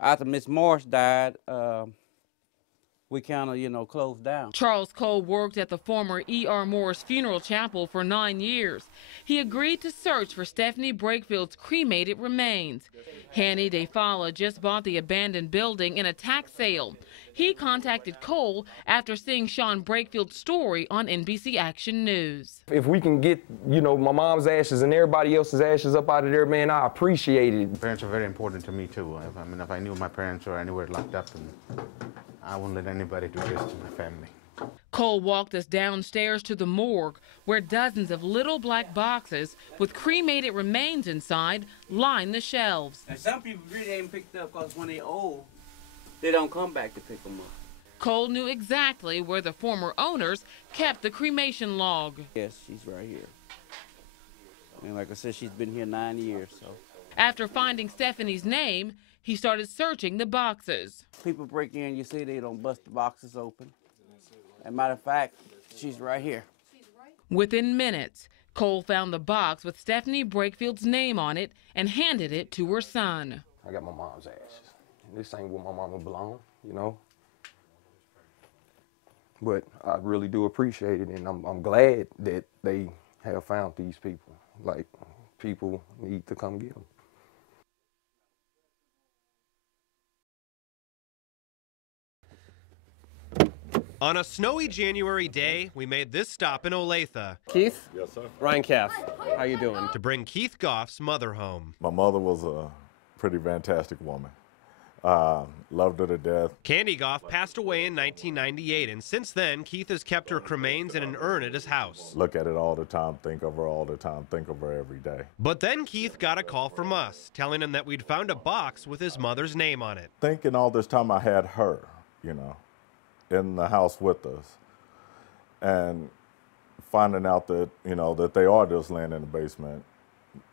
After Miss Morris died, we kind of, closed down. Charles Cole worked at the former E.R. Morris Funeral Chapel for 9 years. He agreed to search for Stephanie Brakefield's cremated remains. Hanny DeFala just bought the abandoned building in a tax sale. He contacted Cole after seeing Sean Brakefield's story on NBC Action News. If we can get, my mom's ashes and everybody else's ashes up out of there, man, I appreciate it. Parents are very important to me, too. If I knew my parents were anywhere locked up, then I wouldn't let anybody do this to my family. Cole walked us downstairs to the morgue, where dozens of little black boxes with cremated remains inside line the shelves. And some people really ain't picked up because when they're old, they don't come back to pick them up. Cole knew exactly where the former owners kept the cremation log. Yes, she's right here. And like I said, she's been here 9 years, so. After finding Stephanie's name, he started searching the boxes. People break in, you see they don't bust the boxes open. As a matter of fact, she's right here. Within minutes, Cole found the box with Stephanie Brakefield's name on it and handed it to her son. I got my mom's ashes. This ain't where my mama belong, But I really do appreciate it, and I'm glad that they have found these people. Like, people need to come get them. On a snowy January day, we made this stop in Olathe. Keith? Yes, sir. Ryan Caff. How you doing? To bring Keith Goff's mother home. My mother was a pretty fantastic woman. Loved her to death. Candy Goff passed away in 1998, and since then, Keith has kept her cremains in an urn at his house. Look at it all the time, think of her all the time, think of her every day. But then Keith got a call from us, telling him that we'd found a box with his mother's name on it. Thinking all this time I had her, in the house with us, and finding out that, that they are just laying in the basement,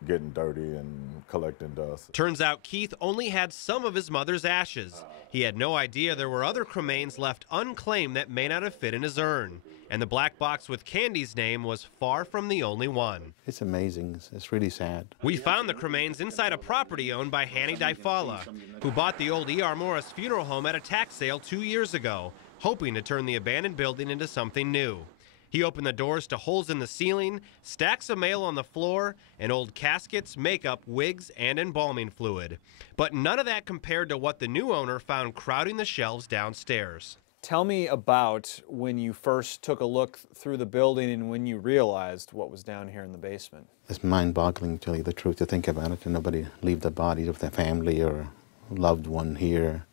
getting dirty and collecting dust. Turns out Keith only had some of his mother's ashes. He had no idea there were other cremains left unclaimed that may not have fit in his urn. And the black box with Candy's name was far from the only one. It's amazing. It's really sad. We found the cremains inside a property owned by Hanny DeFala, who bought the old E.R. Morris Funeral Home at a tax sale 2 years ago, hoping to turn the abandoned building into something new. He opened the doors to holes in the ceiling, stacks of mail on the floor, and old caskets, makeup, wigs, and embalming fluid. But none of that compared to what the new owner found crowding the shelves downstairs. Tell me about when you first took a look through the building and when you realized what was down here in the basement. It's mind-boggling, to tell you the truth, to think about it, and nobody leave the bodies of their family or loved one here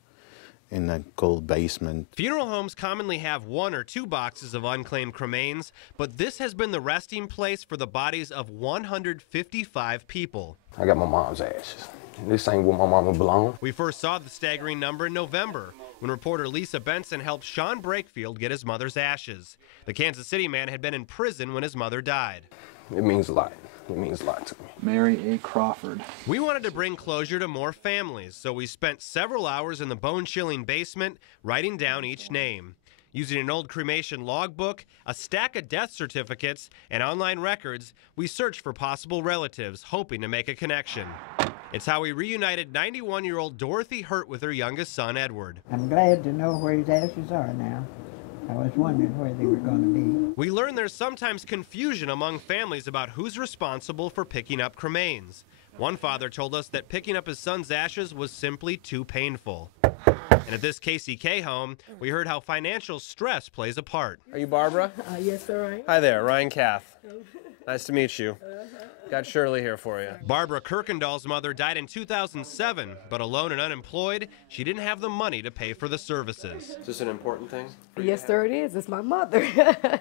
in that cold basement. Funeral homes commonly have 1 or 2 boxes of unclaimed cremains, but this has been the resting place for the bodies of 155 people. I got my mom's ashes. This ain't where my mama belong. We first saw the staggering number in November, when reporter Lisa Benson helped Sean Brakefield get his mother's ashes. The Kansas City man had been in prison when his mother died. It means a lot. It means a lot to me. Mary A. Crawford. We wanted to bring closure to more families, so we spent several hours in the bone-chilling basement writing down each name. Using an old cremation logbook, a stack of death certificates, and online records, we searched for possible relatives, hoping to make a connection. It's how we reunited 91-year-old Dorothy Hurt with her youngest son, Edward. I'm glad to know where his ashes are now. I was wondering where they were going to be. We learned there's sometimes confusion among families about who's responsible for picking up cremains. One father told us that picking up his son's ashes was simply too painful. And at this KCK home, we heard how financial stress plays a part. Are you Barbara? Yes, sir. Hi there, Ryan Caff. Nice to meet you. Got Shirley here for you. Barbara Kirkendall's mother died in 2007, but alone and unemployed, she didn't have the money to pay for the services. Is this an important thing? Yes, sir, it is. It's my mother.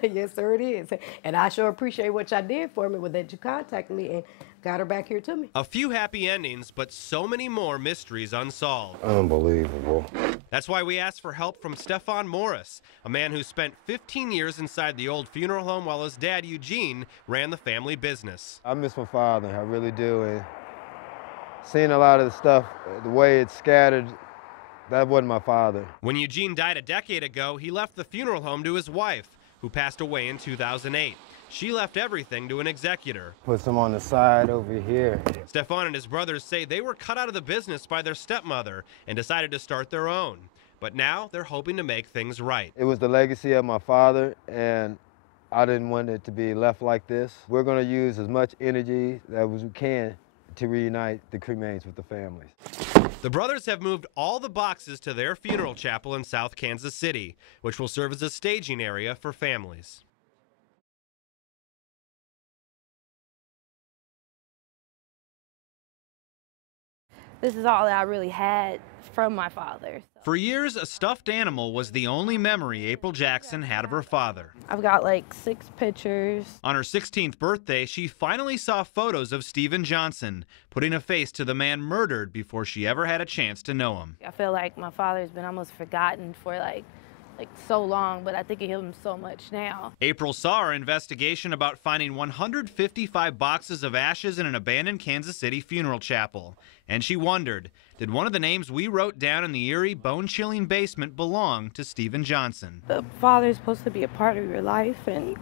Yes, sir, it is. And I sure appreciate what y'all did for me with that you contacted me and got her back here to me. A few happy endings, but so many more mysteries unsolved. Unbelievable. That's why we asked for help from Stefan Morris, a man who spent 15 years inside the old funeral home while his dad, Eugene, ran the family business. I miss my father, I really do. And seeing a lot of the stuff, the way it's scattered, that wasn't my father. When Eugene died a decade ago, he left the funeral home to his wife, who passed away in 2008. She left everything to an executor. Put some on the side over here. Stefan and his brothers say they were cut out of the business by their stepmother and decided to start their own. But now they're hoping to make things right. It was the legacy of my father, and I didn't want it to be left like this. We're going to use as much energy as we can to reunite the cremains with the families. The brothers have moved all the boxes to their funeral chapel in South Kansas City, which will serve as a staging area for families. This is all that I really had from my father. For years, a stuffed animal was the only memory April Jackson had of her father. I've got like 6 pictures. On her 16th birthday, she finally saw photos of Steven Johnson, putting a face to the man murdered before she ever had a chance to know him. I feel like my father's been almost forgotten for like so long, but I think of him so much now. April saw our investigation about finding 155 boxes of ashes in an abandoned Kansas City funeral chapel. And she wondered, did one of the names we wrote down in the eerie, bone-chilling basement belong to Steven Johnson? The father's supposed to be a part of your life, and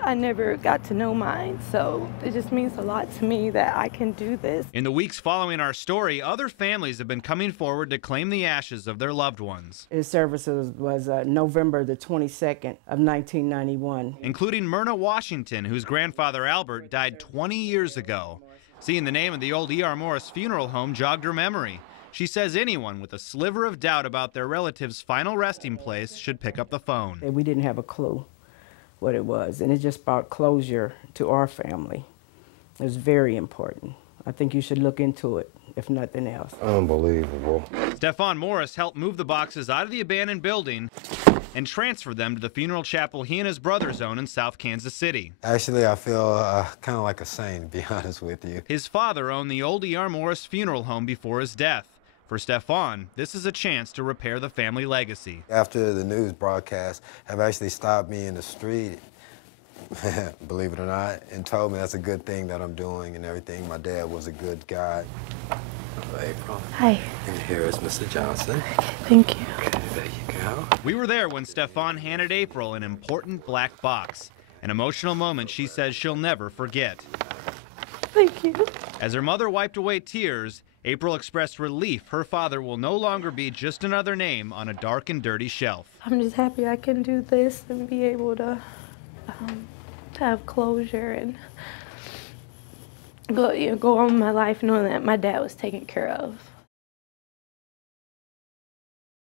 I never got to know mine, so it just means a lot to me that I can do this. In the weeks following our story, other families have been coming forward to claim the ashes of their loved ones. His service was November the 22nd of 1991. Including Myrna Washington, whose grandfather Albert died 20 years ago. Seeing the name of the old E.R. Morris funeral home jogged her memory. She says anyone with a sliver of doubt about their relative's final resting place should pick up the phone. We didn't have a clue what it was, and it just brought closure to our family. It was very important. I think you should look into it, if nothing else. Unbelievable. Stefan Morris helped move the boxes out of the abandoned building and transfer them to the funeral chapel he and his brothers own in South Kansas City. Actually, I feel kind of like a saint, to be honest with you. His father owned the old E.R. Morris funeral home before his death. For Stefan, this is a chance to repair the family legacy. After the news broadcast, have actually stopped me in the street, believe it or not, and told me that's a good thing that I'm doing and everything. My dad was a good guy. April. Hi. And here is Mr. Johnson. Okay, thank you. Okay, there you go. We were there when Stefan handed April an important black box, an emotional moment she says she'll never forget. Thank you. As her mother wiped away tears, April expressed relief her father will no longer be just another name on a dark and dirty shelf. I'm just happy I can do this and be able to have closure and go on with my life knowing that my dad was taken care of.